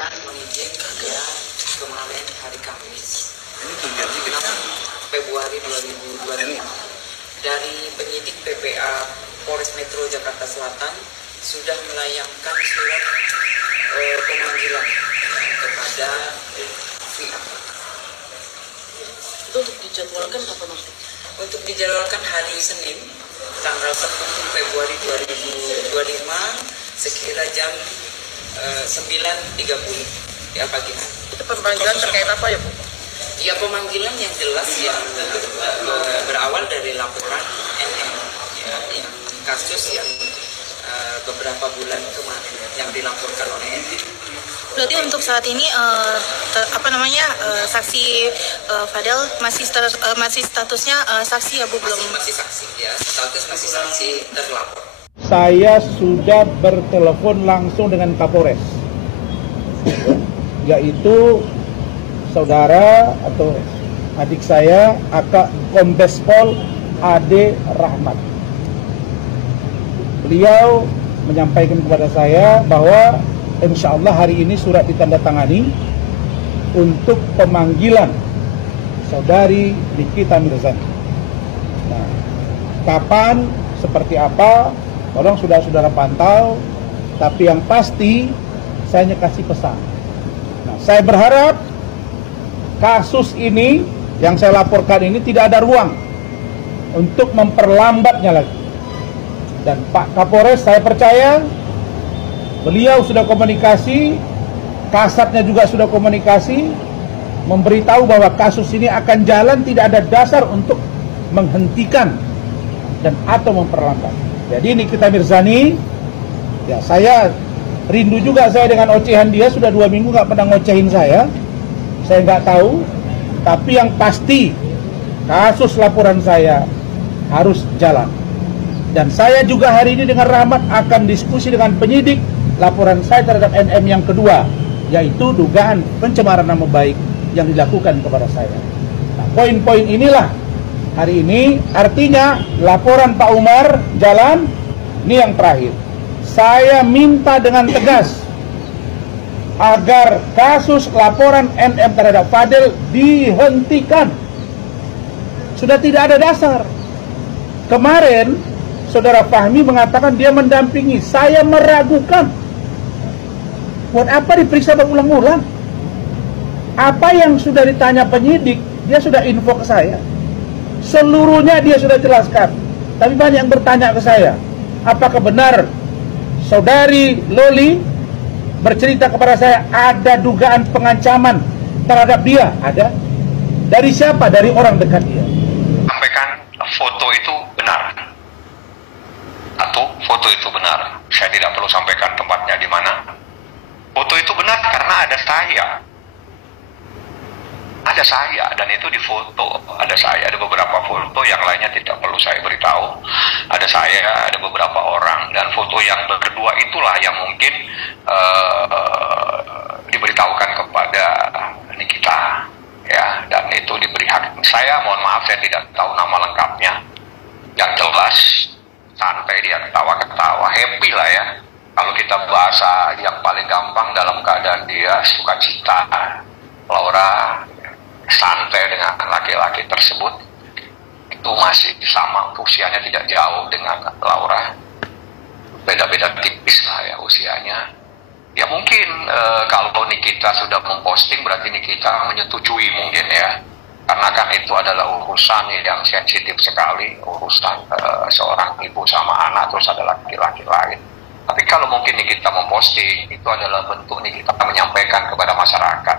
akan mengizinkan ya kemarin hari Kamis Ini terjadi kenapa? Februari 2025 dari penyidik PPA Polres Metro Jakarta Selatan sudah melayangkan surat pemanggilan kepada VA. Itu untuk dijadwalkan kapan nanti? Untuk dijadwalkan hari Senin tanggal 10 Februari 2025 sekira jam 9.30 ya pagi. Itu pemanggilan terkait apa ya, Bu? Ya pemanggilan yang jelas yang berawal dari laporan NM ya, yang kasus yang beberapa bulan kemarin yang dilaporkan oleh NM. Berarti untuk saat ini saksi Fadel masih statusnya saksi ya, Bu? Belum masih saksi ya, status masih saksi terlapor. Saya sudah bertelepon langsung dengan Kapolres, yaitu saudara atau adik saya, Akak Kombes Pol Ade Rahmat. Beliau menyampaikan kepada saya bahwa insya Allah hari ini surat ditandatangani untuk pemanggilan saudari Nikita Mirzani. Nah, kapan, seperti apa, tolong saudara-saudara pantau. Tapi yang pasti saya hanya kasih pesan. Nah, saya berharap kasus ini yang saya laporkan ini tidak ada ruang untuk memperlambatnya lagi. Dan Pak Kapolres, saya percaya beliau sudah komunikasi, Kasatnya juga sudah komunikasi, memberitahu bahwa kasus ini akan jalan, tidak ada dasar untuk menghentikan dan atau memperlambat. Jadi Nikita Mirzani, ya saya rindu juga saya dengan ocehan dia, sudah 2 minggu nggak pernah ngocehin saya nggak tahu, tapi yang pasti kasus laporan saya harus jalan. Dan saya juga hari ini dengan Rahmat akan diskusi dengan penyidik laporan saya terhadap NM yang kedua, yaitu dugaan pencemaran nama baik yang dilakukan kepada saya. Nah, poin-poin inilah hari ini, artinya laporan Pak Umar jalan. Ini yang terakhir, saya minta dengan tegas agar kasus laporan NM terhadap Fadel dihentikan. Sudah tidak ada dasar. Kemarin Saudara Fahmi mengatakan dia mendampingi. Saya meragukan. Buat apa diperiksa berulang-ulang? Apa yang sudah ditanya penyidik, dia sudah info ke saya. Seluruhnya dia sudah jelaskan. Tapi banyak yang bertanya ke saya, apakah benar saudari Loli bercerita kepada saya ada dugaan pengancaman terhadap dia? Ada. Dari siapa? Dari orang dekat dia. Sampaikan foto itu benar atau foto itu benar. Saya tidak perlu sampaikan tempatnya di mana. Foto itu benar karena ada saya dan itu difoto. Ada saya, ada beberapa foto, yang lainnya tidak perlu saya beritahu. Ada saya, ada beberapa orang, dan foto yang kedua itulah yang mungkin diberitahukan kepada Nikita, ya, dan itu diberi hak. Saya mohon maaf, saya tidak tahu nama lengkapnya. Yang jelas santai dia, ketawa-ketawa, happy lah ya. Kalau kita bahasa yang paling gampang, dalam keadaan dia sukacita. Laura santai dengan laki-laki tersebut, itu masih sama, usianya tidak jauh dengan Laura, beda-beda tipis lah ya usianya. Ya mungkin kalau Nikita sudah memposting berarti Nikita menyetujui mungkin ya, karena kan itu adalah urusan yang sensitif sekali, urusan seorang ibu sama anak, terus ada laki-laki lain. Tapi kalau mungkin Nikita memposting, itu adalah bentuk Nikita menyampaikan kepada masyarakat,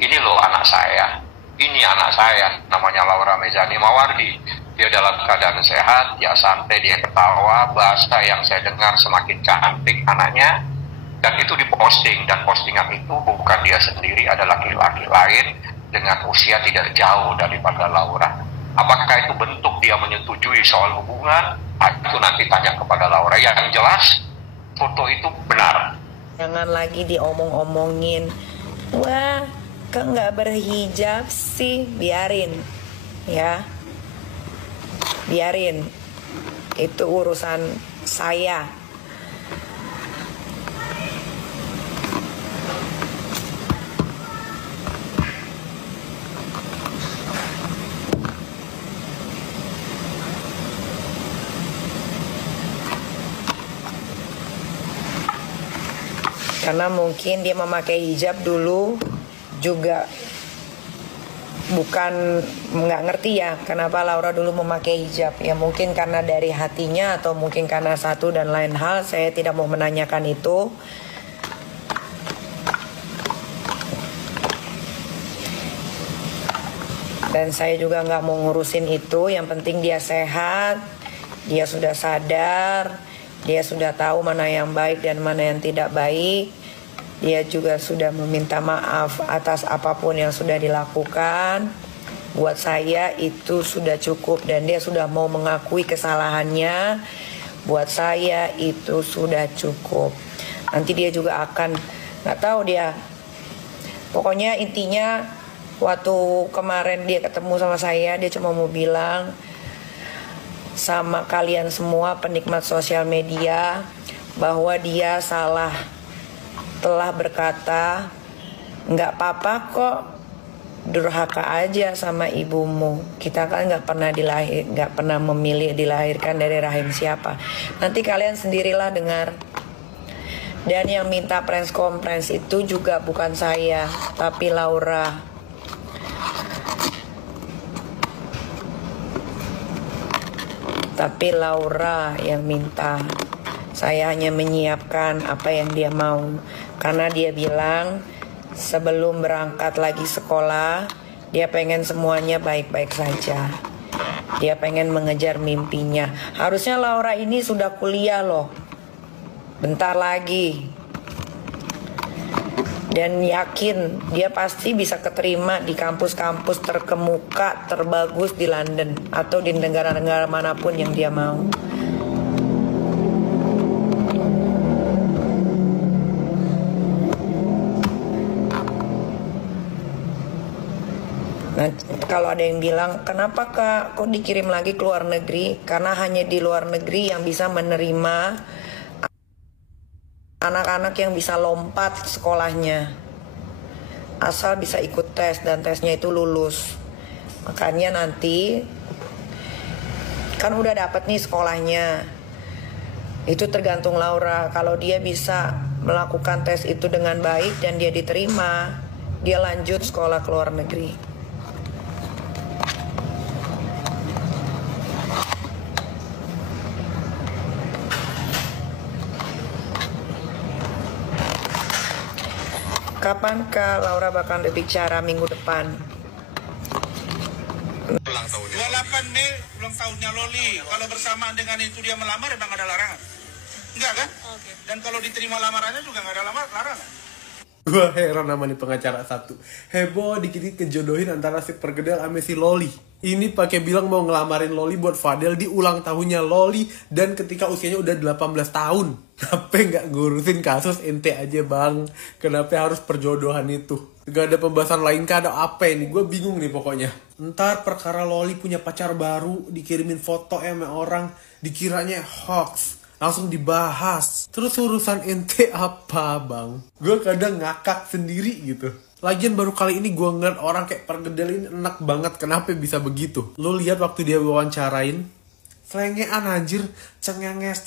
ini loh anak saya, ini anak saya, namanya Laura Mezani Mawardi. Dia dalam keadaan sehat, dia santai, dia ketawa, bahasa yang saya dengar semakin cantik anaknya. Dan itu diposting, dan postingan itu bukan dia sendiri, ada laki-laki lain dengan usia tidak jauh daripada Laura. Apakah itu bentuk dia menyetujui soal hubungan? Itu nanti tanya kepada Laura. Yang jelas, foto itu benar. Jangan lagi diomong-omongin, wah, kok nggak berhijab sih? Biarin, ya. Biarin. Itu urusan saya. Karena mungkin dia memakai hijab dulu juga bukan nggak ngerti ya kenapa Laura dulu memakai hijab. Ya mungkin karena dari hatinya atau mungkin karena satu dan lain hal. Saya tidak mau menanyakan itu. Dan saya juga nggak mau ngurusin itu. Yang penting dia sehat, dia sudah sadar, dia sudah tahu mana yang baik dan mana yang tidak baik. Dia juga sudah meminta maaf atas apapun yang sudah dilakukan. Buat saya itu sudah cukup dan dia sudah mau mengakui kesalahannya. Buat saya itu sudah cukup. Nanti dia juga akan, nggak tahu dia. Pokoknya intinya waktu kemarin dia ketemu sama saya, dia cuma mau bilang sama kalian semua penikmat sosial media bahwa dia salah. Telah berkata, nggak apa-apa kok, durhaka aja sama ibumu. Kita kan nggak pernah memilih dilahirkan dari rahim siapa. Nanti kalian sendirilah dengar. Dan yang minta press conference itu juga bukan saya, tapi Laura. Tapi Laura yang minta. Saya hanya menyiapkan apa yang dia mau. Karena dia bilang sebelum berangkat lagi sekolah, dia pengen semuanya baik-baik saja. Dia pengen mengejar mimpinya. Harusnya Laura ini sudah kuliah loh. Bentar lagi. Dan yakin dia pasti bisa keterima di kampus-kampus terkemuka, terbagus di London. Atau di negara-negara manapun yang dia mau. Nah, kalau ada yang bilang, kenapa Kak, kok dikirim lagi ke luar negeri? Karena hanya di luar negeri yang bisa menerima anak-anak yang bisa lompat sekolahnya. Asal bisa ikut tes dan tesnya itu lulus. Makanya nanti, kan udah dapet nih sekolahnya. Itu tergantung Laura. Kalau dia bisa melakukan tes itu dengan baik dan dia diterima, dia lanjut sekolah ke luar negeri. Kapankah Laura bakal berbicara minggu depan? 28 Mei ulang tahunnya Loli. Kalau bersamaan dengan itu dia melamar, emang ada larangan? Enggak kan? Okay. Dan kalau diterima lamarannya juga nggak ada larangan. Gue heran sama nih pengacara satu. Heboh dikit-dikit kejodohin antara si Pergedel sama si Loli. Ini pakai bilang mau ngelamarin Loli buat Fadel di ulang tahunnya Loli dan ketika usianya udah 18 tahun. Kenapa nggak ngurusin kasus ente aja bang? Kenapa harus perjodohan itu? Gak ada pembahasan lain kah? Ada apa ini? Gue bingung nih pokoknya. Ntar perkara Loli punya pacar baru, dikirimin foto sama orang, dikiranya hoax. Langsung dibahas. Terus urusan ente apa bang? Gue kadang ngakak sendiri gitu. Lagian baru kali ini gue ngeliat orang kayak Pergedel ini enak banget. Kenapa bisa begitu? Lo lihat waktu dia wawancarain, selengean anjir, cengenges,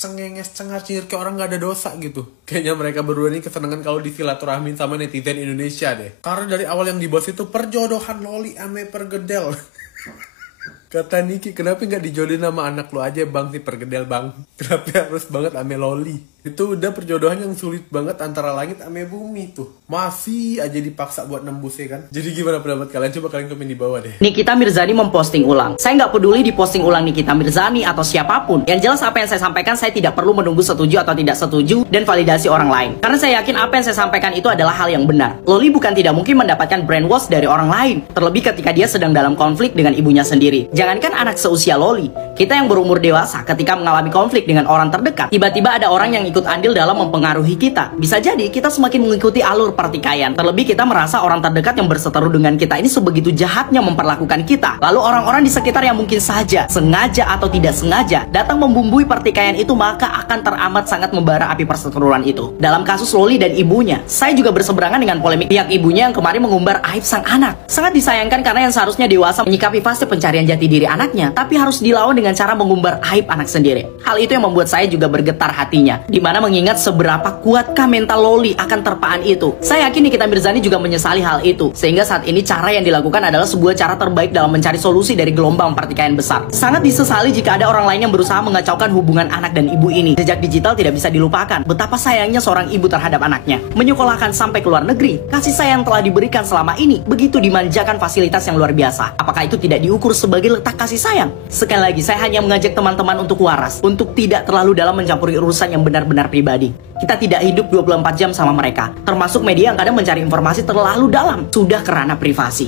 cengar-cengir kayak orang gak ada dosa gitu. Kayaknya mereka berdua ini kesenangan kalau disilaturahmin sama netizen Indonesia deh. Karena dari awal yang dibahas itu perjodohan Loli ame Pergedel. Kata Niki, kenapa gak dijodohin sama anak lo aja bang si Pergedel bang? Kenapa harus banget ame Loli? Itu udah perjodohan yang sulit banget antara langit ame bumi tuh. Masih aja dipaksa buat nembusnya kan. Jadi gimana pendapat kalian? Coba kalian komen di bawah deh. Nikita Mirzani memposting ulang. Saya nggak peduli diposting ulang Nikita Mirzani atau siapapun. Yang jelas apa yang saya sampaikan saya tidak perlu menunggu setuju atau tidak setuju dan validasi orang lain. Karena saya yakin apa yang saya sampaikan itu adalah hal yang benar. Loli bukan tidak mungkin mendapatkan brainwash dari orang lain. Terlebih ketika dia sedang dalam konflik dengan ibunya sendiri. Jangankan anak seusia Loli, kita yang berumur dewasa ketika mengalami konflik dengan orang terdekat, tiba-tiba ada orang yang ikut andil dalam mempengaruhi kita. Bisa jadi kita semakin mengikuti alur pertikaian. Terlebih kita merasa orang terdekat yang berseteru dengan kita ini sebegitu jahatnya memperlakukan kita. Lalu orang-orang di sekitar yang mungkin saja sengaja atau tidak sengaja datang membumbui pertikaian itu, maka akan teramat sangat membara api perseteruan itu. Dalam kasus Loli dan ibunya, saya juga berseberangan dengan polemik pihak ibunya yang kemarin mengumbar aib sang anak. Sangat disayangkan karena yang seharusnya dewasa menyikapi fase pencarian jati diri anaknya, tapi harus dilawan dengan cara mengumbar aib anak sendiri. Hal itu yang membuat saya juga bergetar hatinya. Di Dimana mengingat seberapa kuatkah mental Loli akan terpaan itu. Saya yakin Nikita Mirzani juga menyesali hal itu. Sehingga saat ini cara yang dilakukan adalah sebuah cara terbaik dalam mencari solusi dari gelombang pertikaian besar. Sangat disesali jika ada orang lain yang berusaha mengacaukan hubungan anak dan ibu ini. Jejak digital tidak bisa dilupakan. Betapa sayangnya seorang ibu terhadap anaknya. Menyekolahkan sampai ke luar negeri. Kasih sayang telah diberikan selama ini. Begitu dimanjakan fasilitas yang luar biasa. Apakah itu tidak diukur sebagai letak kasih sayang? Sekali lagi, saya hanya mengajak teman-teman untuk waras. Untuk tidak terlalu dalam mencampuri urusan yang benar-benar pribadi. Kita tidak hidup 24 jam sama mereka. Termasuk media yang kadang mencari informasi terlalu dalam. Sudah kerana privasi.